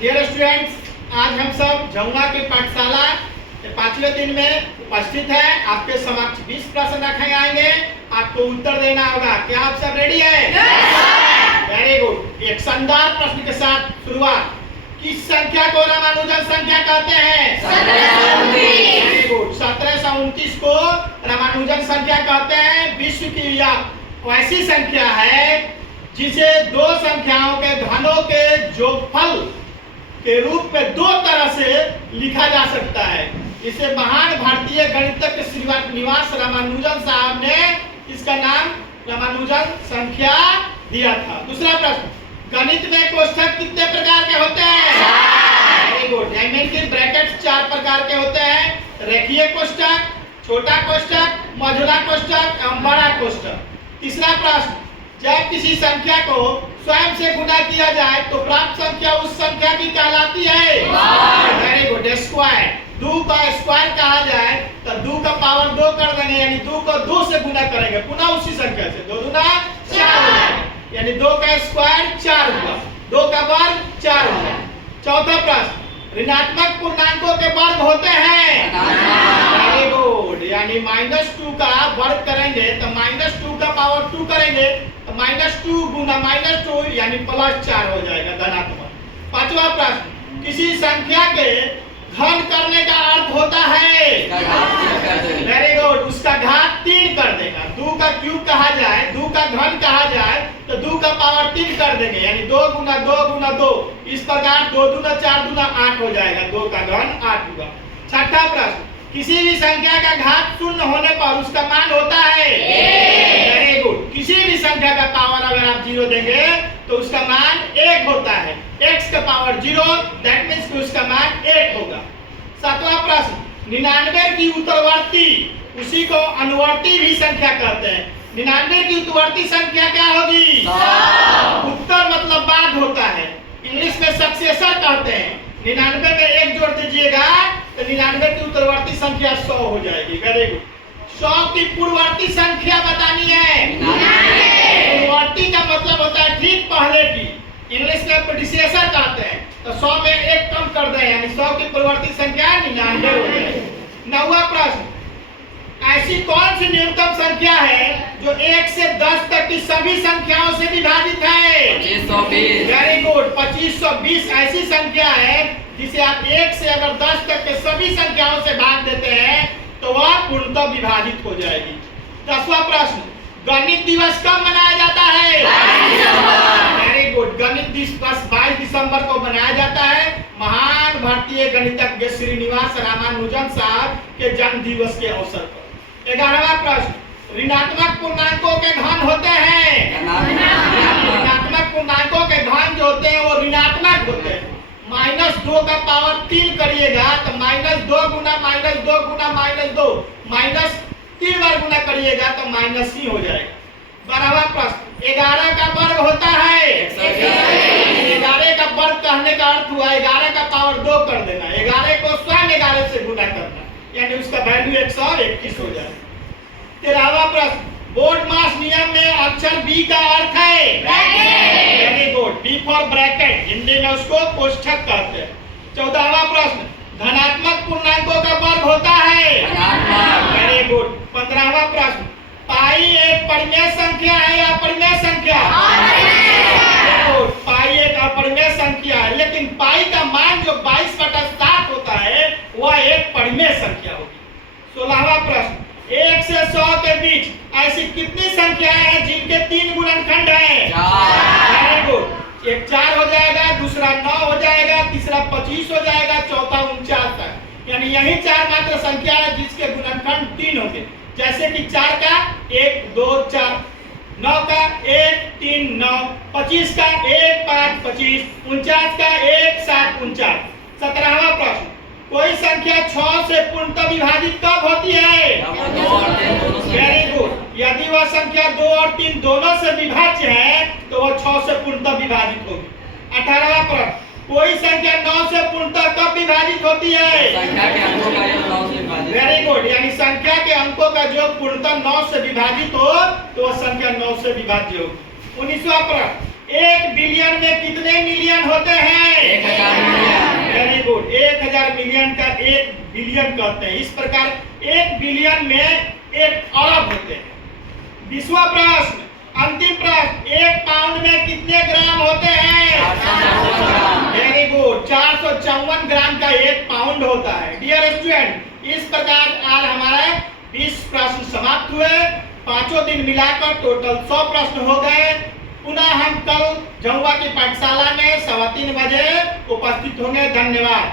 Dear students, आज हम सब जमुआ की पाठशाला के 5वें दिन में उपस्थित है। आपके समक्ष 20 प्रश्न रखे जाएंगे, आपको उत्तर देना होगा। क्या आप सब रेडी है? Very good. एक शानदार प्रश्न के साथ शुरुआत। किस संख्या को रामानुजन संख्या कहते हैं? 1729। Very good. 1729 को रामानुजन संख्या कहते हैं। विश्व की यह ऐसी संख्या है जिसे दो संख्याओं के घनों के जोगफल के रूप में दो तरह से लिखा जा सकता है। इसे महान भारतीय गणितज्ञ श्रीनिवास रामानुजन साहब ने इसका नाम रामानुजन संख्या दिया था। दूसरा प्रश्न, गणित में कोष्ठक कितने प्रकार के होते हैं? Very good. डायमेंशन ब्रैकेट्स 4 प्रकार के होते हैं। रेखीय कोष्ठक, छोटा कोष्ठक, मझोला कोष्ठक एवं बड़ा कोष्ठक। तीसरा प्रश्न, जब किसी संख्या को स्वयं से गुणा किया जाए तो प्राप्त संख्या उस संख्या की कहलाती है? Very good. स्क्वायर। 2 का स्क्वायर कहा जाए तो 2 का पावर 2 कर देंगे, यानी 2 को 2 से गुणा करेंगे, पुनः उसी संख्या से 2 दूना 4 हो जाएगा, यानी 2 का स्क्वायर 4 हुआ, 2 का वर्ग 4 हुआ। चौथा प्रश्न, ऋणात्मक पूर्णांकों के वर्ग होते हैं? Very good. यानी -2 का वर्ग करेंगे तो -2 का पावर 2 करेंगे तो -2 गुना -2 यानी +4 हो जाएगा, धनात्मक। पांचवा प्रश्न, किसी संख्या के घन करने का अर्थ होता है? Very good. उसका घात 3 कर देगा। 2 का क्यूब कहा जाए, 2 का घन कहा जाए तो 2 का पावर 3 कर देंगे, यानी 2 गुना 2 गुना 2। इस प्रकार 2 दूना 4 दूना 8 हो जाएगा, 2 का घन 8 हुआ। छठा प्रश्न, किसी भी संख्या का घात 0 होने पर उसका मान होता है? Very good. किसी भी संख्या का पावर अगर आप 0 देंगे तो उसका मान 1 होता है। x का पावर 0, दैट मींस कि उसका मान 1 होगा। सातवां प्रश्न, 99 की उत्तरवर्ती उसी को अनुवर्ती भी संख्या कहते हैं। 99 की उत्तरवर्ती संख्या क्या होगी? उत्तर मतलब बाद होता है, इंग्लिश में सक्सेसर कहते हैं। 99 में 1 जोड़ दीजिएगा तो 99 की उत्तरवर्ती संख्या 100 हो जाएगी। Very good. 100 की पूर्ववर्ती संख्या बतानी है। पूर्ववर्ती का मतलब होता है ठीक पहले की, इंग्लिश में प्रीडिसेसर कहते हैं। तो 100 में 1 कम कर दें, यानी 100 की पूर्ववर्ती संख्या 99 हो जाएगी। 9वां प्रश्न, ऐसी कौन सी न्यूनतम संख्या है जो 1 से 10 तक की सभी संख्याओं से विभाजित है? 2520। Very good. 2520 ऐसी संख्या है जिसे आप 1 से अगर 10 तक के सभी संख्याओं से भाग देते हैं तो वह पूर्णतः विभाजित हो जाएगी। 10वां प्रश्न, गणित दिवस कब मनाया जाता है? Very good. गणित दिवस 22 दिसंबर को मनाया जाता है, महान भारतीय गणितज्ञ श्रीनिवास रामानुजन साहब के जन्म दिवस के अवसर पर। 11वां प्रश्न, ऋणात्मक पूर्णांकों के घन होते हैं? ऋणात्मक पूर्णांकों के घन जो होते हैं वो ऋणात्मक होते हैं। -2 का पावर 3 करिएगा तो -2 गुना -2 गुना -2, -3 बार गुना करिएगा तो माइनस ही हो जाएगा। 12वां प्रश्न, 11 का वर्ग होता है? 11 का वर्ग कहने का अर्थ हुआ 11 का पावर 2 कर देना, 11 को स्वयं 11 से गुना करना, यानी उसका वैल्यू 121 हो जाएगा। 13वां प्रश्न, बोर्ड मास नियम में अक्षर B का अर्थ है? Very good. B for bracket, Hindi में उसको कोष्ठक कहते हैं। 14वां प्रश्न, धनात्मक पूर्णांकों का वर्ग होता है? Very good. 15वां प्रश्न, पाई एक परिमेय संख्या है या अपरिमेय संख्या? पाई एक अपरिमेय संख्या है, लेकिन पाई का मान जो 22/7 होता है वह एक परिमेय संख्या होगी। 16वां प्रश्न, 1 से 100 के बीच ऐसी कितनी संख्याएं हैं जिनके 3 गुणनखंड हैं? Very good. एक 4 हो जाएगा, दूसरा 9 हो जाएगा, तीसरा 25 हो जाएगा, चौथा 49 तक, यानी यही 4 मात्र संख्या है जिसके गुणनखंड 3 होंगे। जैसे कि 4 का 1 2 4, 9 का 1 3 9, 25 का 1 5 25, 49 का 1 7 49। 17वां प्रश्न, कोई संख्या 6 से पूर्णतः विभाजित कब होती है? Very good. यदि वह संख्या 2 और 3 दोनों से विभाज्य है तो वह 6 से पूर्णतः विभाजित होगी। 18वां प्रश्न, कोई संख्या 9 से पूर्णतः कब विभाजित होती है? Very good. यानी संख्या के अंकों का जो पूर्णतः 9 से विभाजित हो तो वह संख्या 9 से विभाज्य होगी। 19वां प्रश्न, 1 बिलियन में कितने मिलियन होते हैं? 1000 मिलियन का 1 बिलियन कहते हैं। इस प्रकार 1 बिलियन में 1 अरब होते हैं। 20वां प्रश्न, अंतिम प्रश्न, 1 पाउंड में कितने ग्राम होते हैं? 454 वेरी गुड, 454 ग्राम का 1 पाउंड होता है। डियर स्टूडेंट, इस प्रकार आज हमारे 20 प्रश्न समाप्त हुए। पांचों दिन मिलाकर टोटल 100 प्रश्न हो गए। पुनः हम कल जमुआ की पाठशाला में 3:15 बजे उपस्थित होंगे। धन्यवाद।